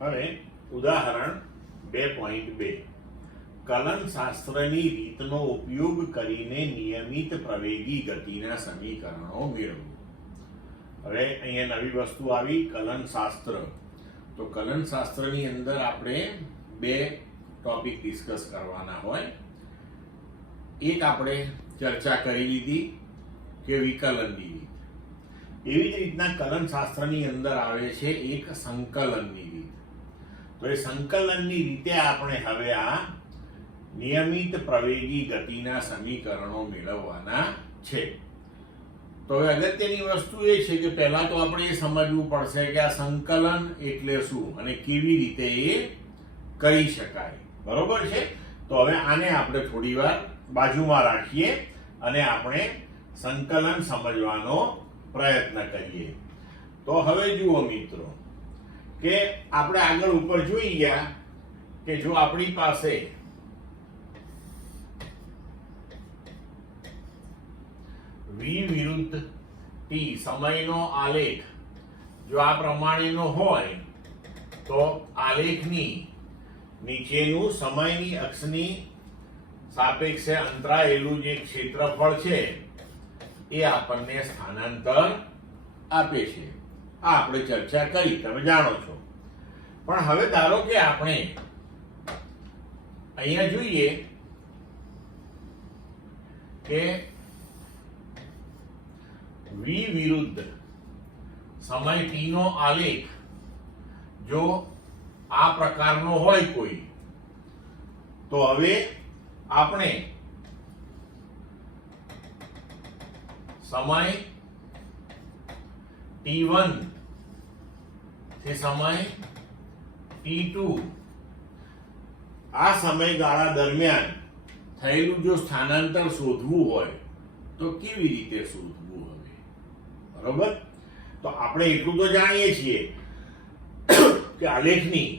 હવે ઉદાહરણ 2.2 કલનશાસ્ત્રની રીતનો ઉપયોગ કરીને નિયમિત પ્રવેગી ગતિના સમીકરણો મેળવો. હવે અહીંયા નવી વસ્તુ આવી કલનશાસ્ત્ર. તો કલનશાસ્ત્રની અંદર આપણે બે ટોપિક ડિસ્કસ કરવાના હોય. એક આપણે ચર્ચા કરી લીધી કે વિકલનની રીત. એવી જ રીતના કલનશાસ્ત્રની અંદર આવે છે એક સંકલનની રીત. તો એ સંકલનની રીતે આપણે હવે આ નિયમિત પ્રવેગી ગતિના સમીકરણો મેળવવાના છે. તો હવે અગત્યની વસ્તુ એ છે કે પહેલા તો આપણે એ સમજવું પડશે કે આ સંકલન એટલે શું અને કેવી રીતે એ કરી શકાય. બરોબર છે? તો હવે આને આપણે થોડી વાર બાજુમાં રાખીએ અને આપણે સંકલન સમજવાનો પ્રયત્ન કરીએ. તો હવે જુઓ મિત્રો કે આપણે આગળ ઉપર જોઈ ગયા કે જો આપણી પાસે v વિરુદ્ધ t સમયનો આલેખ જો આ પ્રમાણેનો હોય તો આલેખની નીચેનું સમયની અક્ષની સાપેક્ષે અંતરાયેલું જે ક્ષેત્રફળ છે એ આપણને સ્થાનાંતર આપે છે. આ આપણે ચર્ચા કરી, તમે જાણો છો. પણ હવે ધારો કે આપણે અહીંયા જોઈએ કે v વિરુદ્ધ સમય t નો આલેખ જો આ પ્રકારનો હોય કોઈ, તો હવે આપણે સમય t1 થી સમય t2 આ સમયગાળા દરમિયાન થયેલું જો સ્થાનાંતર શોધવું હોય તો કેવી રીતે શોધવું હવે? બરોબર? તો આપણે એટલું તો જાણીએ છીએ કે આલેખની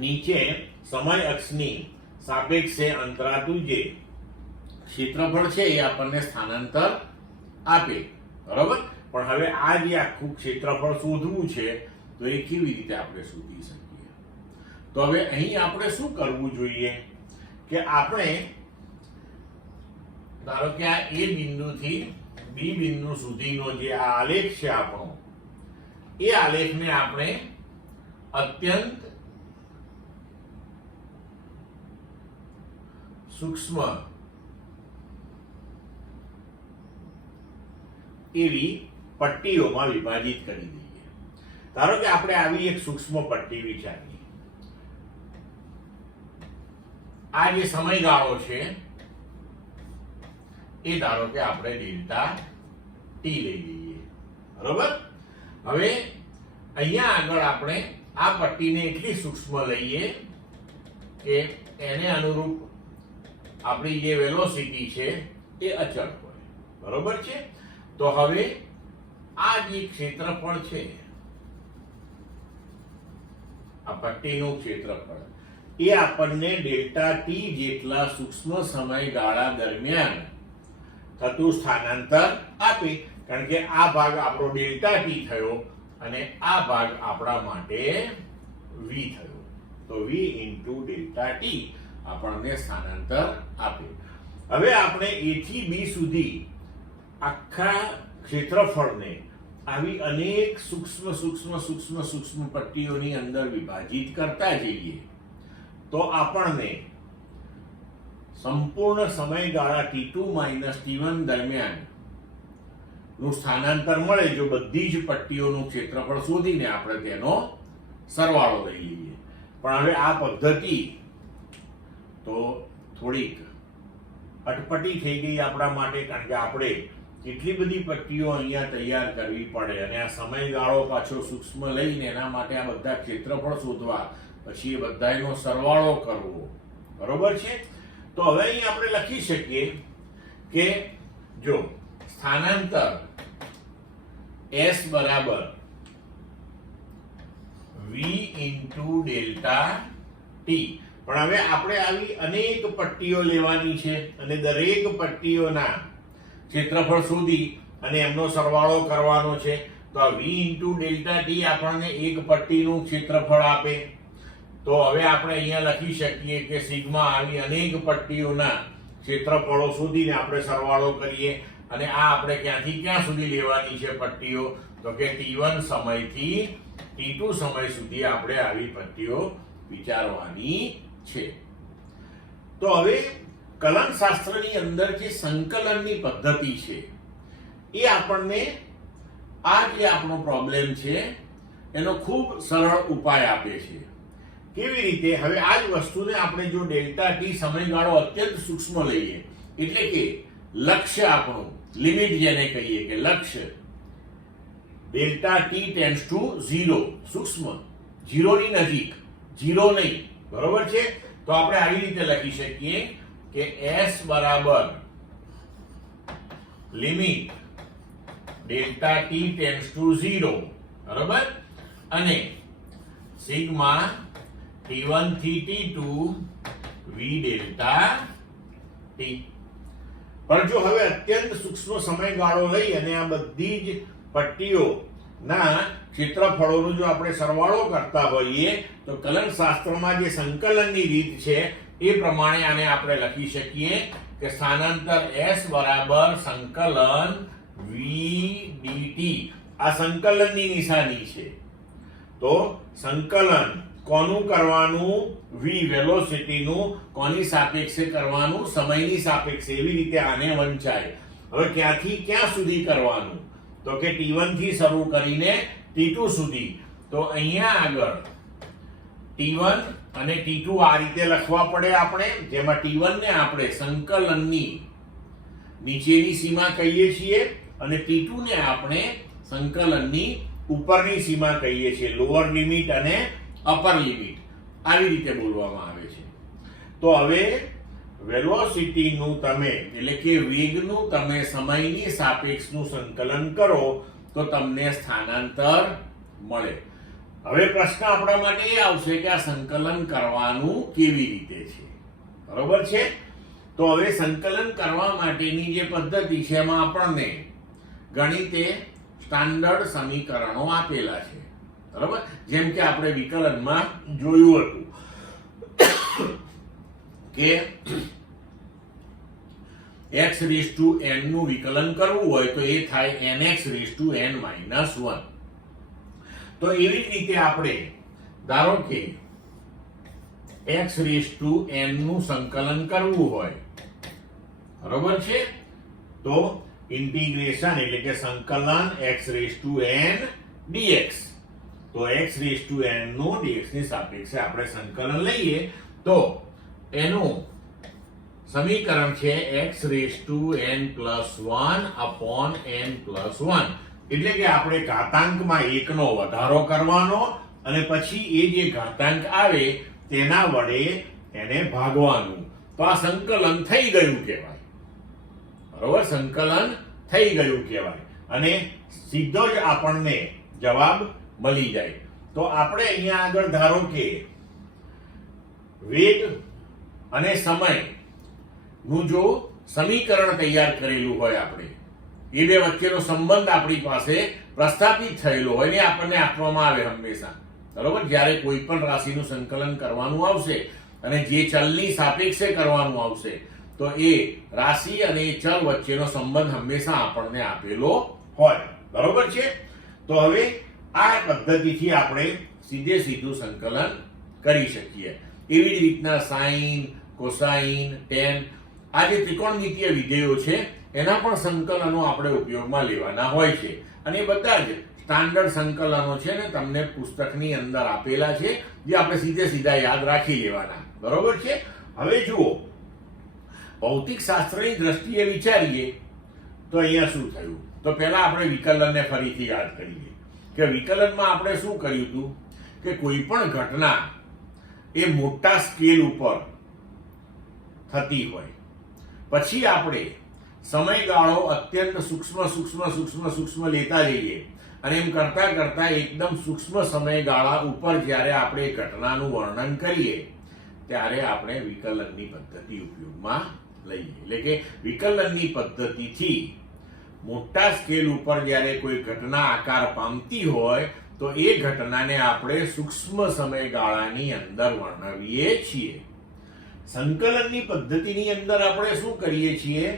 નીચે સમય અક્ષની સાપેક્ષે અંતરાતું જે ક્ષેત્રફળ છે એ આપણને સ્થાનાંતર આપે. બરોબર? પણ હવે આ જે આખું ક્ષેત્રફળ શોધવું છે તો એ કેવી રીતે આપણે શોધી શકીએ? તો હવે અહીં આપણે શું કરવું જોઈએ કે આપણે ધારો કે આ એ બિંદુથી બી બિંદુ સુધીનો જે આ આલેખ છે આપણો, એ આલેખને આપણે અત્યંત સૂક્ષ્મ એવી પટ્ટીઓમાં વિભાજિત કરી દઈએ. ધારો કે આપણે આવી એક સૂક્ષ્મ પટ્ટી વિચારીએ. આ જે સમયગાળો છે એ ધારો કે આપણે ડેલ્ટા ટી લઈ લઈએ. બરોબર? હવે અહીંયા આગળ આપણે આ પટ્ટીને એટલી સૂક્ષ્મ લઈએ કે એને અનુરૂપ આપણી જે વેલોસિટી છે એ અચળ હોય. બરોબર છે? તો હવે આ જે ક્ષેત્રફળ છે, આ પટ્ટીનું ક્ષેત્રફળ, એ આપણને ડેલ્ટા ટી જેટલા સૂક્ષ્મ સમયગાળા દરમિયાન થતું સ્થાનાંતર આપે. કારણ કે આ ભાગ આપણો ડેલ્ટા ટી થયો અને આ ભાગ આપણા માટે v થયો. તો v ઇન્ટુ ડેલ્ટા ટી આપણને સ્થાનાંતર આપે. હવે આપણે a થી b સુધી આખા ક્ષેત્રફળને આવી અનેક સૂક્ષ્મ સૂક્ષ્મ સૂક્ષ્મ સૂક્ષ્મ પટ્ટીઓની અંદર વિભાજિત કરતા જઈએ તો આપણને સંપૂર્ણ સમયગાળા t2 - t1 દરમિયાન નું સ્થાનાંતર મળે જો બધી જ પટ્ટીઓનું ક્ષેત્રફળ શોધીને આપણે તેનો સરવાળો લઈ લઈએ. પણ હવે આ પદ્ધતિ તો થોડીક અટપટી થઈ ગઈ આપણા માટે, કારણ કે આપણે કેટલી બધી પટ્ટીઓ અહીંયા તૈયાર કરવી પડે અને આ સમયગાળો પાછો સૂક્ષ્મ લઈને એના માટે આ બધા ક્ષેત્રફળ શોધવા, પછી એ બધાનો સરવાળો કરવો. બરોબર છે? તો હવે અહીં આપણે લખી શકીએ કે જો સ્થાનાંતર S બરાબર v ઇન્ટુ ડેલ્ટા ટી. પણ હવે આપણે આવી અનેક પટ્ટીઓ લેવાની છે અને દરેક પટ્ટીઓના ક્ષેત્રફળ શોધી અને એમનો સરવાળો કરવાનો છે. તો આ v ઇન્ટુ ડેલ્ટા ટી આપણને એક પટ્ટીનું ક્ષેત્રફળ આપે. તો હવે આપણે અહીંયા લખી શકીએ કે સિગ્મા આવી અનેક પટ્ટીઓના ક્ષેત્રફળો શોધીને આપણે સરવાળો કરીએ, અને આ આપણે ક્યાંથી ક્યાં સુધી લેવાની છે પટ્ટીઓ, તો કે t1 સમયથી t2 સમય સુધી આપણે આવી પટ્ટીઓ વિચારવાની છે. તો હવે કલનશાસ્ત્રની અંદર જે સંકલનની પદ્ધતિ છે એ આપણને આ જે આપણો પ્રોબ્લેમ છે એનો ખૂબ સરળ ઉપાય આપે છે. કેવી રીતે? હવે આ જ વસ્તુને આપણે જો ડેલ્ટા ટી સમયગાળો અત્યંત સૂક્ષ્મ લઈએ, એટલે કે લક્ષ્ય આપણું લિમિટ જેને કહીએ કે લક્ષ્ય ડેલ્ટા ટી ટેન્ડ્સ ટુ 0, સૂક્ષ્મ 0 ની નજીક, 0 નહીં, બરોબર છે? તો આપણે આવી રીતે લખી શકીએ કે s બરાબર limit delta T tends to 0, બરોબર, અને સિગ્મા t1 થી t2 v ડેલ્ટા ટી. પણ જો હવે અત્યંત સૂક્ષ્મ સમયગાળો લઈ અને આ બધી જ પટ્ટીઓના ક્ષેત્રફળોનો જો આપણે સરવાળો કરતા હોઈએ તો કલનશાસ્ત્રમાં જે સંકલનની રીત છે એ પ્રમાણે આને આપણે લખી શકીએ કે સ્થાનાંતર s બરાબર સંકલન v dt. આ સંકલનની નિશાની છે. તો સંકલન કોનું કરવાનું? v વેલોસિટીનું. કોની સાપેક્ષે કરવાનું? સમયની સાપેક્ષે. એવી રીતે આને વંચાય. હવે ક્યાંથી ક્યાં સુધી કરવાનું? તો કે t1 થી શરૂ કરીને t2 સુધી. તો અહીંયા આગળ t1 અને t2 આ રીતે લખવા પડે આપણે, જેમાં t1 ને આપણે સંકલનની નીચેની સીમા કહીએ છીએ અને t2 ને આપણે સંકલનની ઉપરની સીમા કહીએ છીએ, લોઅર લિમિટ અને અપર લિમિટ, આવી રીતે બોલવામાં આવે છે. તો હવે વેલોસિટીનું તમે એટલે કે વેગનું તમે સમયની સાપેક્ષનું સંકલન કરો તો તમને સ્થાનાંતર મળે. હવે પ્રશ્ન આપણા માટે એ આવશે કે આ સંકલન કરવાનું કેવી રીતે છે, બરોબર છે? તો હવે સંકલન કરવા માટેની જે પદ્ધતિ છે એમાં આપણને ગણિતે સ્ટાન્ડર્ડ સમીકરણો આપેલા છે, બરોબર? જેમ કે આપણે વિકલનમાં જોયું હતું કે x રેઝ ટુ n નું વિકલન કરવું હોય તો એ થાય nx raise to n minus 1. તો એવી જ રીતે આપણે ધારો કે x રેઝ ટુ n નું સંકલન કરવું હોય, બરોબર છે? તો ઇન્ટિગ્રેશન એટલે કે સંકલન x raise to n dx. તો x રેઝ ટુ n નું dx ની સાપેક્ષે આપણે સંકલન લઈએ તો એનું સમીકરણ છે x raise to n plus 1 upon n plus 1. એટલે કે આપણે ઘાતાંકમાં 1 નો વધારો કરવાનો અને પછી એ જે ઘાતાંક આવે તેના વડે એને ભાગવાનું. તો આ સંકલન થઈ ગયું કહેવાય, બરોબર? સંકલન થઈ ગયું કહેવાય અને સીધો જ આપણને જવાબ મળી જાય. તો આપણે અહીંયા આગળ ધારો કે વેગ અને સમય નું જો સમીકરણ તૈયાર કરેલું હોય, આપણે એ બે વચ્ચેનો સંબંધ આપણી પાસે પ્રસ્થાપિત થયેલો હોય ને આપણને આપવામાં આવે હંમેશા, બરોબર? જ્યારે કોઈ પણ રાશિનું સંકલન કરવાનું આવશે અને જે ચલની સાપેક્ષે કરવાનું આવશે તો એ રાશિ અને એ ચલ વચ્ચેનો સંબંધ હંમેશા આપણને આપેલો હોય, બરોબર છે? તો હવે આ પદ્ધતિથી આપણે સીધે સીધું સંકલન કરી શકીએ. એવી જ રીતના સાઈન, કોસાઈન, ટેન, આ જે ત્રિકોણમિતીય વિધેયો છે એના પણ સંકલનો આપણે ઉપયોગમાં લેવાના હોય છે અને એ બધા જ સ્ટાન્ડર્ડ સંકલનો છે ને તમને પુસ્તકની અંદર આપેલા છે, જે આપણે સીધે સીધા યાદ રાખી લેવાના, બરોબર છે? હવે જુઓ, ભૌતિક શાસ્ત્રની દ્રષ્ટિએ વિચારીએ તો અહીંયા શું થયું? તો પહેલા આપણે વિકલનને ફરીથી યાદ કરીએ કે વિકલનમાં આપણે શું કર્યું હતું કે કોઈ પણ ઘટના એ મોટા સ્કેલ ઉપર થતી હોય, પછી આપણે સમયગાળો અત્યંત સૂક્ષ્મ લેતા જઈએ અને એમ કરતા કરતા એકદમ સૂક્ષ્મ સમયગાળા ઉપર જ્યારે આપણે ઘટનાનું વર્ણન કરીએ ત્યારે આપણે વિકલનની પદ્ધતિ ઉપયોગમાં લઈએ. એટલે કે વિકલનની પદ્ધતિથી મોટા સ્કેલ ઉપર જ્યારે કોઈ ઘટના આકાર પામતી હોય તો એ ઘટનાને આપણે સૂક્ષ્મ સમયગાળાની અંદર વર્ણવીએ છીએ. સંકલનની પદ્ધતિની અંદર આપણે શું કરીએ છીએ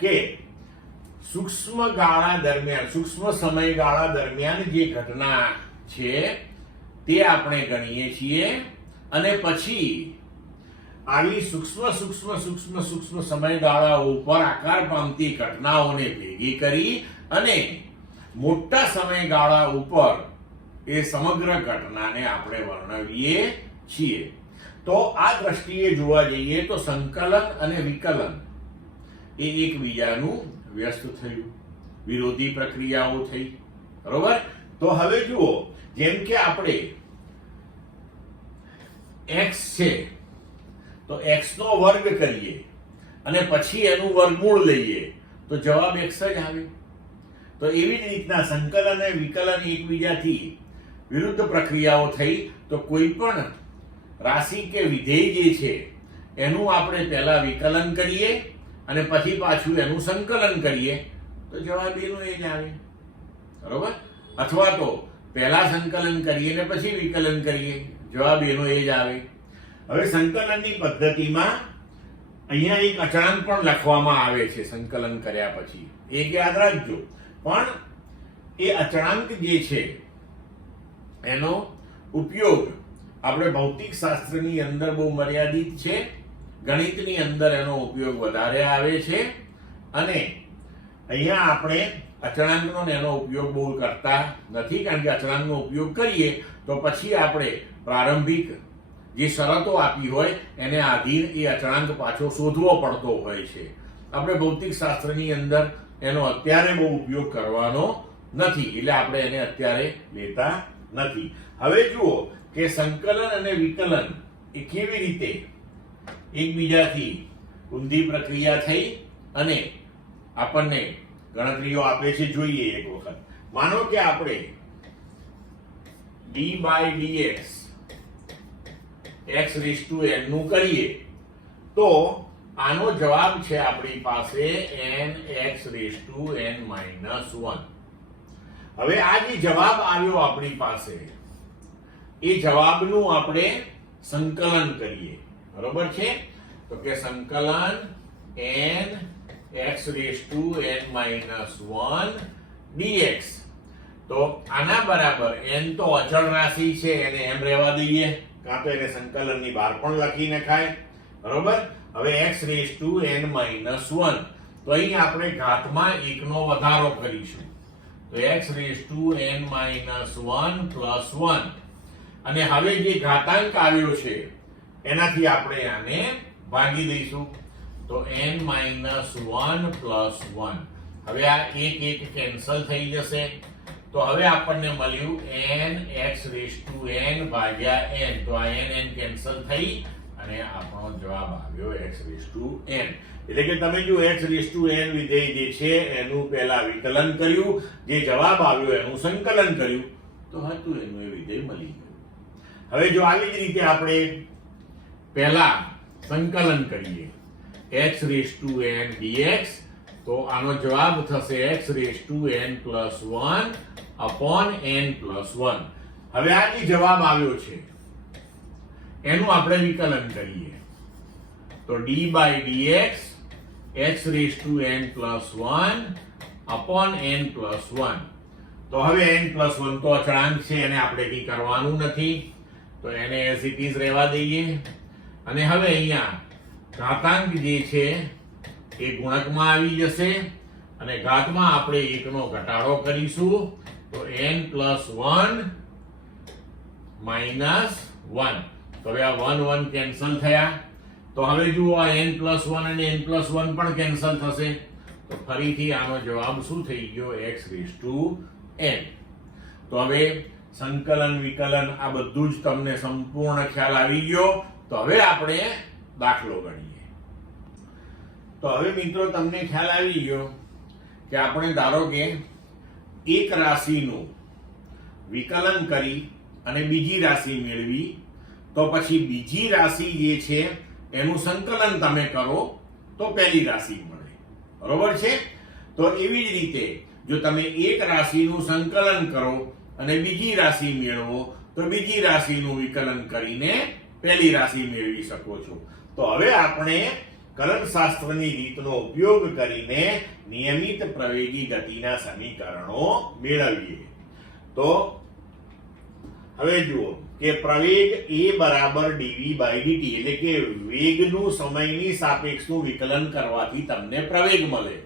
કે સૂક્ષ્મ સમયગાળા દરમિયાન જે ઘટના છે તે આપણે ગણીએ છીએ અને પછી આવી સૂક્ષ્મ સમયગાળા ઉપર આકાર પામતી ઘટનાઓને ભેગી કરી અને મોટા સમયગાળા ઉપર એ સમગ્ર ઘટનાને આપણે વર્ણવીએ છીએ. તો આ દ્રષ્ટિએ જોવા જઈએ તો સંકલન અને વિકલન એ એકબીજાનું વ્યસ્ત થયું, વિરોધી પ્રક્રિયાઓ થઈ. બરોબર? તો હવે જુઓ, જેમ કે આપણે x છે તો x નો વર્ગ કરીએ અને પછી એનું વર્ગમૂળ લઈએ તો જવાબ x જ આવે. તો એવી જ રીતના સંકલન અને વિકલન એકબીજાથી વિરુદ્ધ પ્રક્રિયાઓ થઈ. તો કોઈ પણ રાશિ કે વિધેય જે છે એનું આપણે પહેલા વિકલન કરીએ અને પછી પાછું એનું સંકલન કરીએ તો જવાબ એનો એ જ આવે. બરોબર? અથવા તો પહેલા સંકલન કરીએ ને પછી વિકલન કરીએ, જવાબ એનો એ જ આવે. હવે સંકલનની પદ્ધતિમાં અહીંયા એક અચળાંક પણ લખવામાં આવે છે સંકલન કર્યા પછી, એક યાદ રાખજો. પણ એ અચળાંક જે છે એનો ઉપયોગ આપણે ભૌતિક શાસ્ત્રની અંદર બહુ મર્યાદિત છે, ગણિતની અંદર એનો ઉપયોગ વધારે આવે છે અને અહીંયા આપણે અચળાંકનો એનો ઉપયોગ બહુ કરતા નથી. કારણ કે અચળાંકનો ઉપયોગ કરીએ તો પછી આપણે પ્રારંભિક જે શરતો આપી હોય એને આધીન એ અચળાંક પાછો શોધવો પડતો હોય છે. આપણે ભૌતિક શાસ્ત્રની અંદર એનો અત્યારે બહુ ઉપયોગ કરવાનો નથી, એટલે આપણે એને અત્યારે લેતા નથી. હવે જુઓ કે સંકલન અને વિકલન એ કેવી રીતે એકબીજાથી ઊંધી પ્રક્રિયા થઈ અને આપણને ગણતરીઓ આપે છે. જોઈએ એક વખત. માનો કે આપણે d/dx x⁻n નું કરીએ તો આનો જવાબ છે આપણી પાસે nx⁻n - 1. હવે આ જે જવાબ આવ્યો આપણી પાસે એ જવાબનું આપણે સંકલન કરીએ. બરોબર છે? તો કે સંકલન nx⁻n - 1 dx. તો આના બરાબર n તો અચળ રાશિ છે એને એમ રહેવા દઈએ, કાં તો એને સંકલનની બહાર પણ લખી નખાય. બરોબર? હવે x⁻n - 1 તો અહીં આપણે ઘાતમાં 1 નો વધારો કરીશું. તો x⁻n - 1 + 1 અને હવે જે ઘાતાંક આવ્યો છે એનાથી આપણે આને ભાગી દઈશું. તો n - 1 + 1. હવે આ એક કેન્સલ થઈ જશે. તો હવે આપણને મળ્યું nx⁻n / n. તો આ n કેન્સલ થઈ અને આપણો જવાબ આવ્યો x⁻n. એટલે કે તમે જો x⁻n વિધેય જે છે એનું પહેલા વિકલન કર્યું, જે જવાબ આવ્યો એનું સંકલન કર્યું તો હતું એનું એ વિધેય મળી ગયું. હવે જો આવી જ રીતે આપણે પહેલા સંકલન કરીએ x⁻n dx તો આનો જવાબ થશે x⁻n + 1 / n + 1. હવે આ જે જવાબ આવ્યો છે એનું આપણે વિકલન કરીએ તો d/dx x⁻n + 1 / n + 1. તો હવે n + 1 તો અચળાંક છે, એને આપણે કંઈ કરવાનું નથી, તો એને એઝ ઇટ ઇઝ રહેવા દઈએ. અને હવે અહીંયા ઘાતાંક જે છે એ ગુણકમાં આવી જશે અને ઘાતમાં આપણે 1 નો ઘટાડો કરીશું તો n + 1 - 1. તો હવે આ 1 1 કેન્સલ થયા. તો હવે જુઓ આ n + 1 અને n + 1 પણ કેન્સલ થશે. તો ફરીથી આનો જવાબ શું થઈ ગયો? x⁻n. તો હવે સંકલન વિકલન આ બધું જ તમને સંપૂર્ણ ખ્યાલ આવી ગયો. તો હવે આપણે દાખલો ગણીએ. તો હવે મિત્રો તમને ખ્યાલ આવી ગયો કે આપણે ધારો કે એક રાશિનું વિકલન કરી અને બીજી રાશિ મેળવી તો પછી બીજી રાશિ જે છે એનું સંકલન તમે કરો તો પહેલી રાશિ મળે. બરોબર છે? તો એવી જ રીતે જો તમે એક રાશિનું સંકલન કરો અને બીજી રાશિ મેળવો તો બીજી રાશિનું વિકલન કરીને પહેલી રાશિ મેળવી શકો છો. તો હવે આપણે કલનશાસ્ત્રની રીતનો ઉપયોગ કરીને નિયમિત પ્રવેગી ગતિના સમીકરણો મેળવીએ. તો હવે જુઓ કે પ્રવેગ a બરાબર dv by dt એટલે કે વેગનું સમયની સાપેક્ષનું વિકલન કરવાથી તમને પ્રવેગ મળે.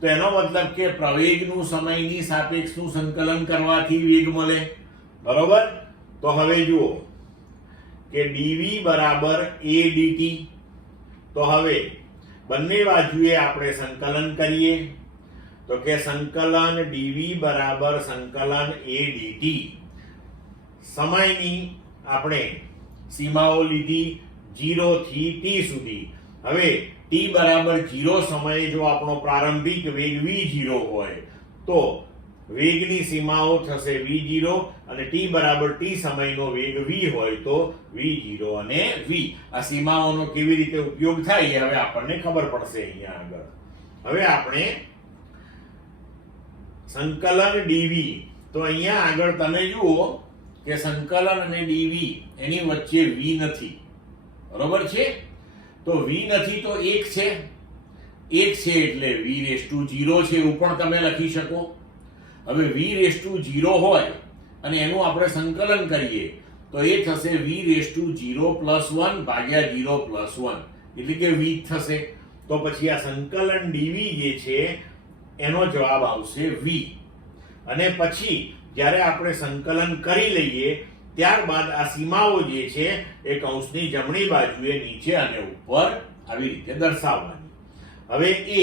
તો એનો મતલબ કે પ્રવેગનું સમયની સાપેક્ષનું સંકલન કરવાથી વેગ મળે, બરોબર. તો હવે જુઓ કે dv બરાબર a dt. તો હવે બંને બાજુએ આપણે સંકલન કરીએ તો કે સંકલન dv બરાબર સંકલન a dt. સમયની આપણે સીમાઓ લીધી 0 થી t સુધી. હવે t બરાબર 0 સમયે જો આપણો પ્રારંભિક વેગ v0 હોય તો વેગની સીમાઓ થશે v0 અને t બરાબર t સમયનો વેગ v હોય તો v0 અને v. આ સીમાઓનો કેવી રીતે ઉપયોગ થાય એ હવે આપણને ખબર પડશે અહીંયા આગળ. હવે આપણે સંકલન dv. તો અહીંયા આગળ તમે જુઓ કે સંકલન અને dv એની વચ્ચે v નથી, બરોબર છે. તો v નથી તો 1 છે, 1 છે એટલે v⁻0 છે એવું પણ તમે લખી શકો. હવે v⁻0 હોય અને એનું આપણે સંકલન કરીએ તો એ થશે v⁻0+1 ભાગ્યા 0+1 એટલે કે v થશે. તો પછી આ સંકલન dv જે છે એનો જવાબ આવશે v. અને પછી જ્યારે આપણે સંકલન કરી લઈએ ત્યારબાદ આ સીમાઓ જે છે એ કૌંસની જમણી બાજુએ નીચે અને ઉપર આવી રીતે દર્શાવવાની. હવે a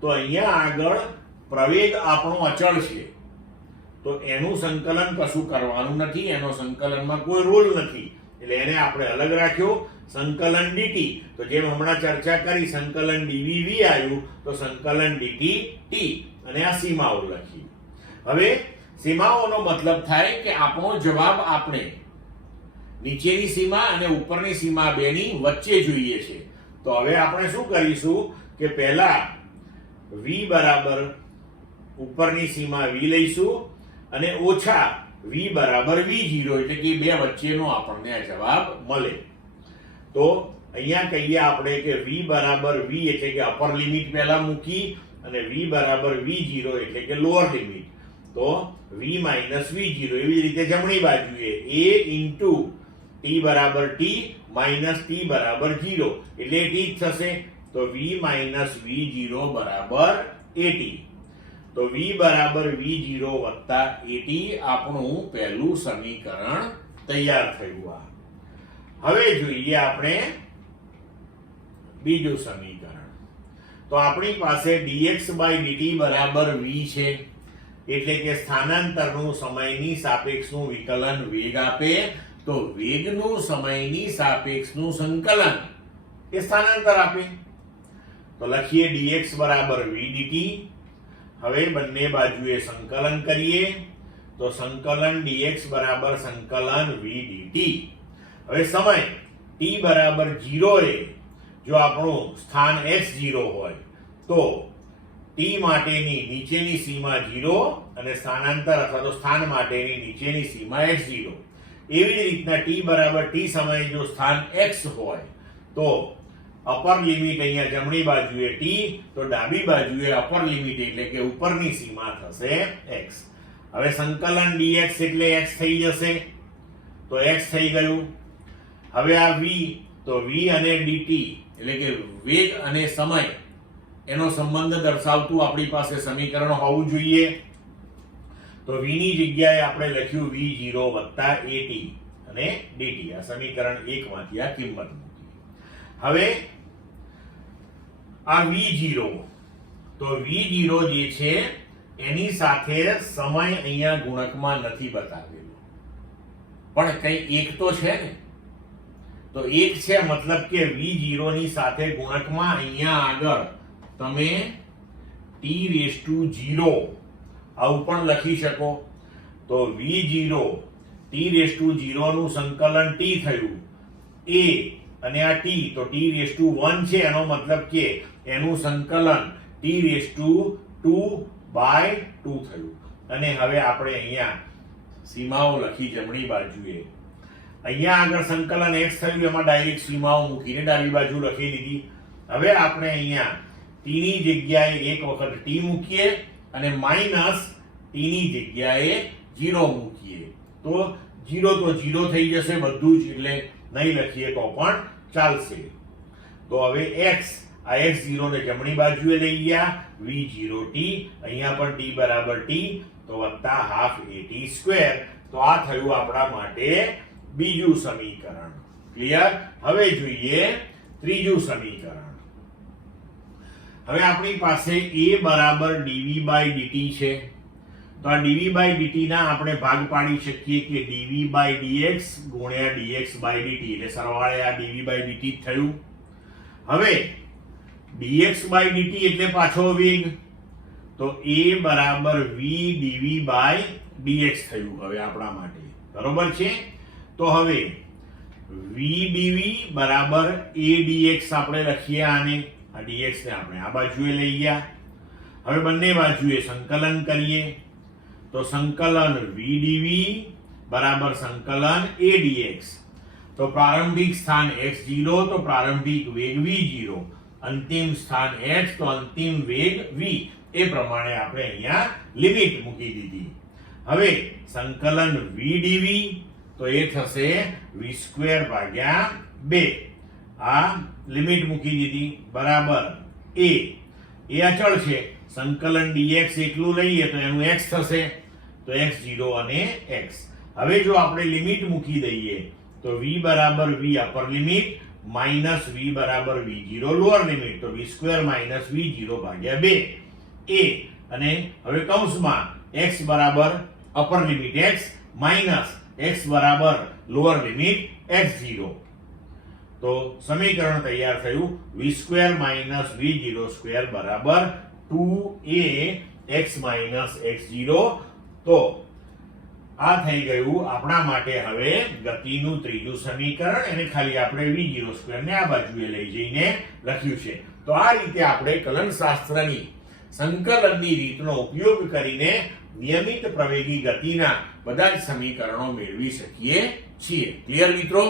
તો અહીંયા આગળ પ્રવેગ આપણો અચળ છે તો એનું સંકલન કશું કરવાનું નથી, એનો સંકલનમાં કોઈ રોલ નથી એટલે એને આપણે અલગ રાખ્યો. સંકલન dt તો જેમ હમણાં ચર્ચા કરી સંકલન dv v આવ્યું તો સંકલન dt t અને આ સીમાઓ લખી. હવે સીમાઓનો મતલબ થાય કે આપણો જવાબ આપણે નીચેની સીમા અને ઉપરની સીમા બેની વચ્ચે જોઈએ છે. તો હવે આપણે શું કરીશું કે પહેલા v બરાબર ઉપરની સીમા v લઈશું અને ઓછા v બરાબર v0 એટલે કે બે વચ્ચેનો આપણને આ જવાબ મળે. તો અહીંયા કહીએ આપણે કે v બરાબર v એટલે કે અપર લિમિટ પહેલા મૂકી અને v બરાબર v0 એટલે કે લોઅર લિમિટ. તો v માઇનસ v0 એવી રીતે જમણી બાજુએ a ઇન્ટુ t બરાબર t માઇનસ t બરાબર 0 એટલે t થશે. તો v માઇનસ v0 બરાબર at. તો v બરાબર v0 વત્તા at આપણું પહેલું સમીકરણ તૈયાર થયું. હવે જોઈએ આપણે બીજું સમીકરણ. તો આપણી પાસે dx બાય dt બરાબર v છે એટલે કે સ્થાનાંતરનું સમયની સાપેક્ષનું વિકલન વેગ આપે તો વેગનું સમયની સાપેક્ષનું સંકલન એ સ્થાનાંતર આપે. તો લખીએ dx બરાબર v dt. હવે બંને બાજુએ સંકલન કરીએ તો સંકલન dx બરાબર સંકલન v dt. હવે સમય t બરાબર 0 એ જો આપણું સ્થાન x0 હોય તો t માટેની નીચેની સીમા 0 અને સ્થાનાંતર અથવા તો સ્થાન માટેની નીચેની સીમા x0. એવી જ રીતના t બરાબર t સમયે જો સ્થાન x હોય તો અપર લિમિટ અહીંયા જમણી બાજુએ t તો ડાબી બાજુએ અપર લિમિટ એટલે કે ઉપરની સીમા થશે x. હવે સંકલન dx એટલે x થઈ જશે તો x થઈ ગયું. હવે આ v તો v અને dt એટલે કે વેગ અને સમય એનો સંબંધ દર્શાવતું આપણી પાસે સમીકરણ હોવું જોઈએ. તો v ની જગ્યાએ આપણે લખ્યું v0 વત્તા at અને dt. આ સમીકરણ 1 માંથી આ કિંમત મૂકી. હવે આ v0 તો v0 જે છે એની સાથે સમય અહીંયા ગુણકમાં નથી બતાવેલો પણ કઈ એક તો છે ને. તો એક છે મતલબ કે v0 ની સાથે ગુણકમાં અહીંયા આગળ તમે t⁻0 આવું પણ લખી શકો. તો v0 t⁻0 નું સંકલન t થયું a અને આ t તો t⁻1 છે એનો મતલબ કે એનું સંકલન t⁻2 2/2 થયું. અને હવે આપણે અહીંયા સીમાઓ લખી જમણી બાજુએ. અહીંયા આગળ સંકલન x થયું, એમાં ડાયરેક્ટ સીમાઓ મૂકીને ડાબી બાજુ લખી દીધી. હવે આપણે અહીંયા t ની જગ્યાએ એક વખત t મૂકીએ અને માઈનસ t ની જગ્યાએ 0 મૂકીએ તો 0 તો 0 થઈ જશે બધું જ, એટલે નહીં લખીએ તો પણ ચાલશે. તો હવે x આ x0 ને જમણી બાજુએ લઈ ગયા, v0t અહીંયા પણ t બરાબર t તો વત્તા હાફ at સ્ક્વેર. તો આ થયું આપણા માટે બીજું સમીકરણ. ક્લિયર? હવે જોઈએ ત્રીજું સમીકરણ. હવે આપણી પાસે a બરાબર dv/dt છે. તો આ dv/dt ના આપણે ભાગ પાડી શકીએ કે dv/dx ગુણ્યા dx/dt, એટલે સરવાળે આ dv/dt થયું. હવે dx/dt એટલે પાછો વેગ, તો a બરાબર v dv/dx થયું હવે આપણા માટે. બરોબર છે? તો હવે v dv બરાબર a dx આપણે લખીએ આને, આ dx ને આપણે આ બાજુએ લઈ ગયા. હવે બંને બાજુએ સંકલન કરીએ તો સંકલન v dv બરાબર સંકલન a dx. તો પ્રારંભિક સ્થાન x0 તો પ્રારંભિક વેગ v0, અંતિમ સ્થાન x તો અંતિમ વેગ v. એ પ્રમાણે આપણે અહીંયા લિમિટ મૂકી દીધી. હવે સંકલન v dv તો એ થશે v²/2. આ લિમિટ મૂકી દીધી બરાબર a અચળ છે. સંકલન dx એકલું લઈએ તો એનું x થશે, તો x0 અને x. હવે જો આપણે લિમિટ મૂકી દઈએ તો v બરાબર v upper limit minus v બરાબર v0 લોઅર લિમિટ, તો v² - v0/2 a. અને હવે કૌંસમાં x બરાબર upper limit x minus x બરાબર લોઅર લિમિટ x0. તો સમીકરણ તૈયાર થયું v² - v0² બરાબર 2a x - x0. તો આ થઈ ગયું આપણા માટે હવે ગતિનું ત્રીજું સમીકરણ. એને ખાલી આપણે v0² ને આ બાજુએ લઈ જઈને લખ્યું છે. તો આ રીતે આપણે કલનશાસ્ત્રની સંકલનની રીતનો ઉપયોગ કરીને નિયમિત પ્રવેગી ગતિના બધા જ સમીકરણો મેળવી શકીએ છીએ. ક્લિયર મિત્રો?